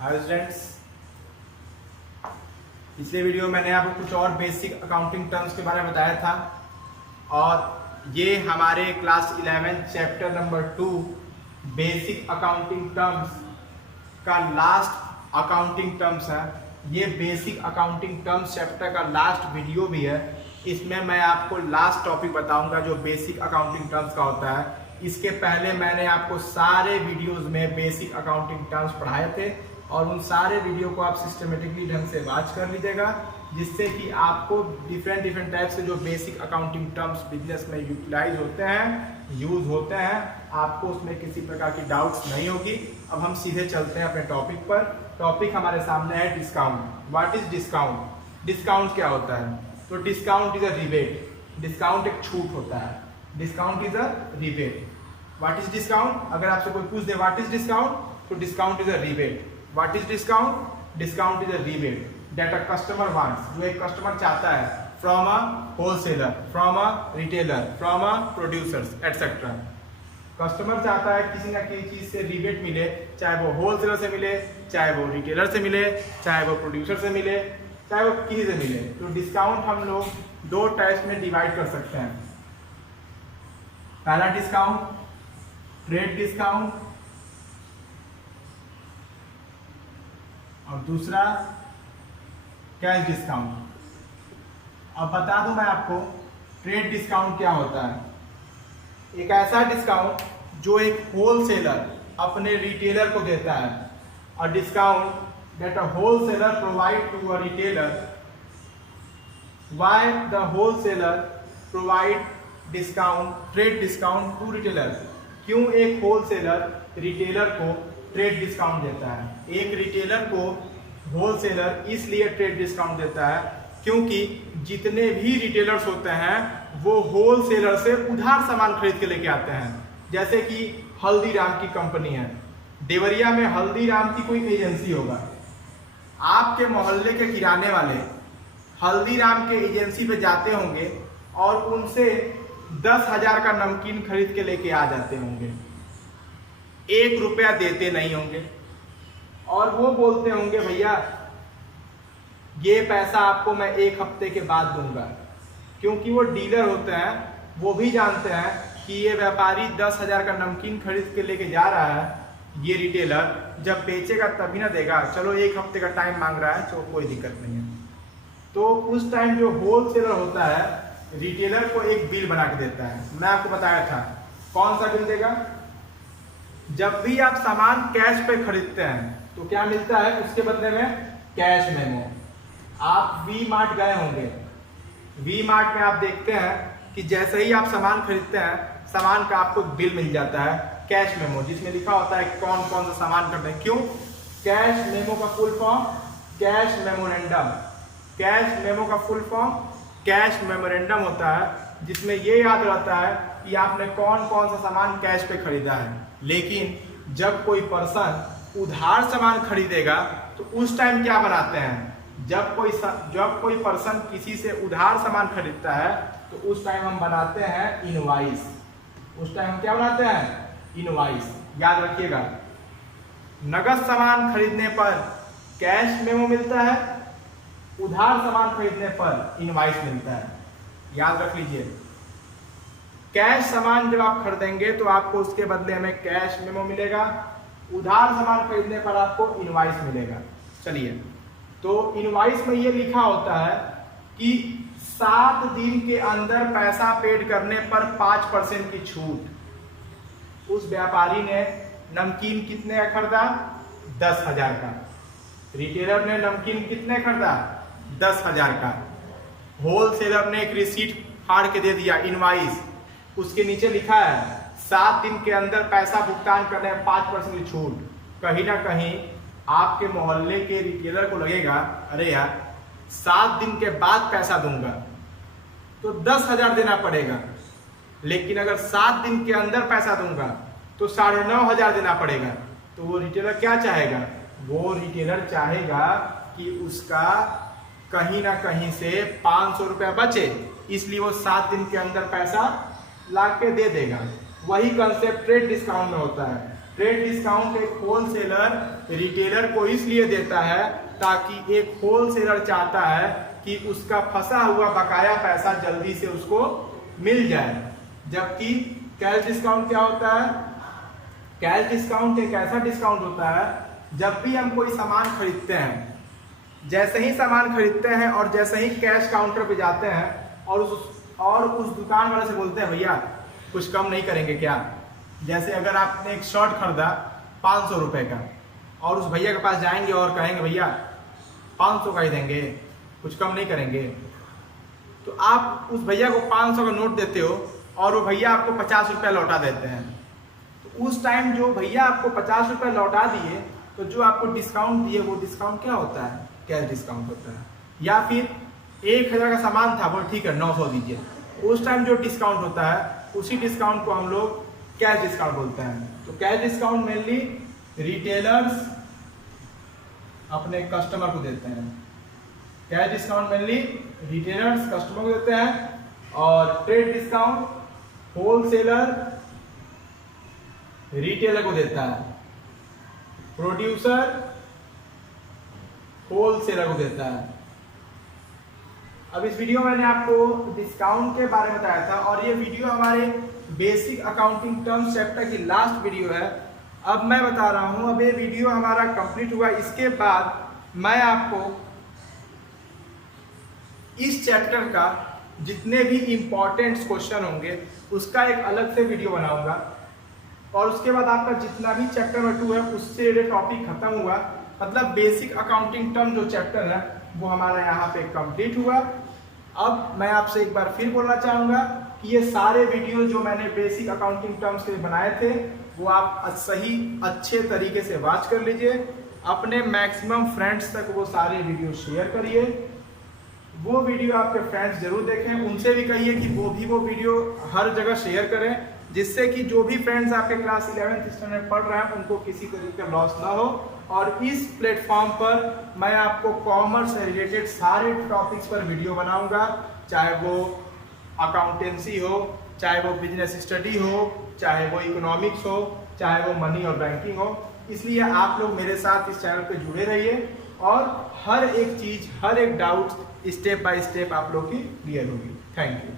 Hi students, पिछले video में मैंने आपको कुछ और बेसिक अकाउंटिंग टर्म्स के बारे में बताया था और ये हमारे class 11 chapter number 2 basic accounting terms का लास्ट अकाउंटिंग टर्म्स है। ये बेसिक अकाउंटिंग टर्म्स चैप्टर का लास्ट वीडियो भी है। इसमें मैं आपको लास्ट टॉपिक बताऊंगा जो बेसिक अकाउंटिंग टर्म्स का होता है। इसके पहले मैंने आपको सारे वीडियोस में बेसिक अकाउंटिंग टर्म्स पढ़ाए थे और उन सारे वीडियो को आप सिस्टमेटिकली ढंग से वॉच कर लीजिएगा, जिससे कि आपको डिफरेंट टाइप से जो बेसिक अकाउंटिंग टर्म्स बिजनेस में यूटिलाइज होते हैं, यूज होते हैं, आपको उसमें किसी प्रकार की डाउट्स नहीं होगी। अब हम सीधे चलते हैं अपने टॉपिक पर। टॉपिक हमारे सामने है discount. What is discount? Discount क्या होता है? तो discount is a rebate. Discount एक छूट होता है। Discount is a rebate. What is discount? अगर आपसे कोई पूछ दे व्हाट इज डिस्काउंट, तो discount is a rebate. What is discount? Discount is a rebate that a customer wants, जो एक कस्टमर चाहता है from a wholesaler, from a retailer, from a producers, etc. Customer चाहता है किसी ना किसी चीज से रिबेट मिले, चाहे वो होलसेलर से मिले, चाहे वो रिटेलर से मिले, चाहे वो प्रोड्यूसर से मिले, चाहे वो किसी से मिले। तो डिस्काउंट हम लोग दो टाइप्स में डिवाइड कर सकते हैं। पहला डिस्काउंट ट्रेड डिस्काउंट और दूसरा कैश डिस्काउंट। अब बता दूं मैं आपको ट्रेड डिस्काउंट क्या होता है। एक ऐसा डिस्काउंट जो एक होलसेलर अपने रिटेलर को देता है। और discount that a wholesaler provide to a retailer. Why the wholesaler provide discount, trade discount to retailer? क्यों एक होलसेलर रिटेलर को ट्रेड डिस्काउंट देता है? एक रिटेलर को होलसेलर इसलिए ट्रेड डिस्काउंट देता है क्योंकि जितने भी रिटेलर्स होते हैं वो होलसेलर से उधार सामान खरीद के लेके आते हैं। जैसे कि हल्दीराम की कंपनी है, देवरिया में हल्दीराम की कोई एजेंसी होगा। आपके मोहल्ले के किराने वाले हल्दीराम के एजेंसी पे जाते होंगे और उनसे 10,000 का नमकीन खरीद के लेके आ जाते होंगे। 1 रुपया देते नहीं होंगे और वो बोलते होंगे भैया ये पैसा आपको मैं 1 हफ्ते के बाद दूंगा। क्योंकि वो डीलर होते हैं, वो भी जानते हैं कि ये व्यापारी 10,000 का नमकीन खरीद के लेके जा रहा है, ये रिटेलर जब बेचेगा तभी ना देगा। चलो 1 हफ्ते का टाइम मांग रहा है, तो कोई दिक्कत नहीं है। तो उस टाइम जो होलसेलर होता है रिटेलर को एक बिल बना के देता है। मैं आपको बताया था कौन सा बिल देगा। जब भी आप सामान कैश पे खरीदते हैं तो क्या मिलता है उसके बदले में? Cash memo. आप वी मार्ट गए होंगे, वी मार्ट में आप देखते हैं कि जैसे ही आप सामान खरीदते हैं सामान का आपको बिल मिल जाता है कैश मेमो, जिसमें लिखा होता है कौन कौन सा सामान करते हैं। क्यों? कैश मेमो का full form cash memorandum. Cash memo का फुल फॉर्म कैश मेमोरेंडम होता है, जिसमें ये याद रहता है कि आपने कौन कौन सा सामान कैश पे खरीदा है। लेकिन जब कोई पर्सन उधार सामान खरीदेगा तो उस टाइम क्या बनाते हैं? जब कोई पर्सन किसी से उधार सामान खरीदता है तो उस टाइम हम बनाते हैं इनवॉइस। उस टाइम हम क्या बनाते हैं? इनवॉइस। याद रखिएगा, नगद सामान खरीदने पर कैश मेमो मिलता है, उधार सामान खरीदने पर इनवॉइस मिलता है। याद रख लीजिए, कैश सामान जब आप खरीदेंगे तो आपको उसके बदले में कैश मेमो मिलेगा, उधार सामान खरीदने पर आपको इनवॉइस मिलेगा। चलिए, तो इनवॉइस में ये लिखा होता है कि 7 दिन के अंदर पैसा पेड करने पर 5% की छूट। उस व्यापारी ने नमकीन कितने का खरीदा? 10,000 का। रिटेलर ने नमकीन कितने खरीदा? 10,000 का। होलसेलर ने एक रिसीट फाड़ के दे दिया, इनवॉइस। उसके नीचे लिखा है 7 दिन के अंदर पैसा भुगतान करने में 5% की छूट। कहीं ना कहीं आपके मोहल्ले के रिटेलर को लगेगा अरे यार 7 दिन के बाद पैसा दूंगा तो 10,000 देना पड़ेगा, लेकिन अगर 7 दिन के अंदर पैसा दूंगा तो 9,500 देना पड़ेगा। तो वो रिटेलर क्या चाहेगा? वो रिटेलर चाहेगा कि उसका कहीं ना कहीं से 500 रुपया बचे, इसलिए वो 7 दिन के अंदर पैसा ला के दे देगा। वही कंसेप्ट ट्रेड डिस्काउंट में होता है। ट्रेड डिस्काउंट एक होलसेलर रिटेलर को इसलिए देता है ताकि एक होलसेलर चाहता है कि उसका फंसा हुआ बकाया पैसा जल्दी से उसको मिल जाए। जबकि कैश डिस्काउंट क्या होता है? कैश डिस्काउंट एक ऐसा डिस्काउंट होता है जब भी हम कोई सामान खरीदते हैं, जैसे ही सामान खरीदते हैं और जैसे ही कैश काउंटर पे जाते हैं और उस दुकान वाले से बोलते हैं भैया कुछ कम नहीं करेंगे क्या? जैसे अगर आपने एक शर्ट खरीदा 500 रुपये का और उस भैया के पास जाएंगे और कहेंगे भैया 500 का ही देंगे, कुछ कम नहीं करेंगे, तो आप उस भैया को 500 का नोट देते हो और वो भैया आपको 50 रुपये लौटा देते हैं। तो उस टाइम जो भैया आपको 50 रुपये लौटा दिए तो जो आपको डिस्काउंट दिए वो डिस्काउंट क्या होता है? कैश डिस्काउंट होता है। या फिर 1000 का सामान था, बोल ठीक है 900 दीजिए, उस टाइम जो डिस्काउंट होता है उसी डिस्काउंट को हम लोग कैश डिस्काउंट बोलते हैं। तो कैश डिस्काउंट मेनली रिटेलर्स अपने कस्टमर को देते हैं। Cash discount mainly retailers customer को देते हैं और ट्रेड डिस्काउंट होलसेलर रिटेलर को देता है, प्रोड्यूसर होलसेलर को देता है। अब इस वीडियो में मैंने आपको डिस्काउंट के बारे में बताया था और ये वीडियो हमारे बेसिक अकाउंटिंग टर्म्स चैप्टर की लास्ट वीडियो है। अब मैं बता रहा हूं, अब ये वीडियो हमारा कंप्लीट हुआ, इसके बाद मैं आपको इस चैप्टर का जितने भी इंपॉर्टेंट क्वेश्चन होंगे उसका एक अलग से वीडियो बनाऊंगा और उसके बाद आपका जितना भी चैप्टर नंबर 2 है उससे रिलेटेड टॉपिक खत्म हुआ। मतलब बेसिक अकाउंटिंग टर्म जो चैप्टर है वो हमारा यहाँ पे कंप्लीट हुआ। अब मैं आपसे एक बार फिर बोलना चाहूँगा कि ये सारे वीडियो जो मैंने बेसिक अकाउंटिंग टर्म्स के लिए बनाए थे वो आप सही अच्छे तरीके से वॉच कर लीजिए, अपने मैक्सिमम फ्रेंड्स तक वो सारे वीडियो शेयर करिए। वो वीडियो आपके फ्रेंड्स जरूर देखें, उनसे भी कहिए कि वो वीडियो हर जगह शेयर करें, जिससे कि जो भी फ्रेंड्स आपके क्लास 11th स्टैंडर्ड पढ़ रहे हैं उनको किसी तरीके का लॉस ना हो। और इस प्लेटफॉर्म पर मैं आपको कॉमर्स से रिलेटेड सारे टॉपिक्स पर वीडियो बनाऊंगा, चाहे वो अकाउंटेंसी हो, चाहे वो बिजनेस स्टडी हो, चाहे वो इकोनॉमिक्स हो, चाहे वो मनी और बैंकिंग हो। इसलिए आप लोग मेरे साथ इस चैनल पे जुड़े रहिए और हर एक चीज़, हर एक डाउट स्टेप बाय स्टेप आप लोग की क्लियर होगी। Thank you.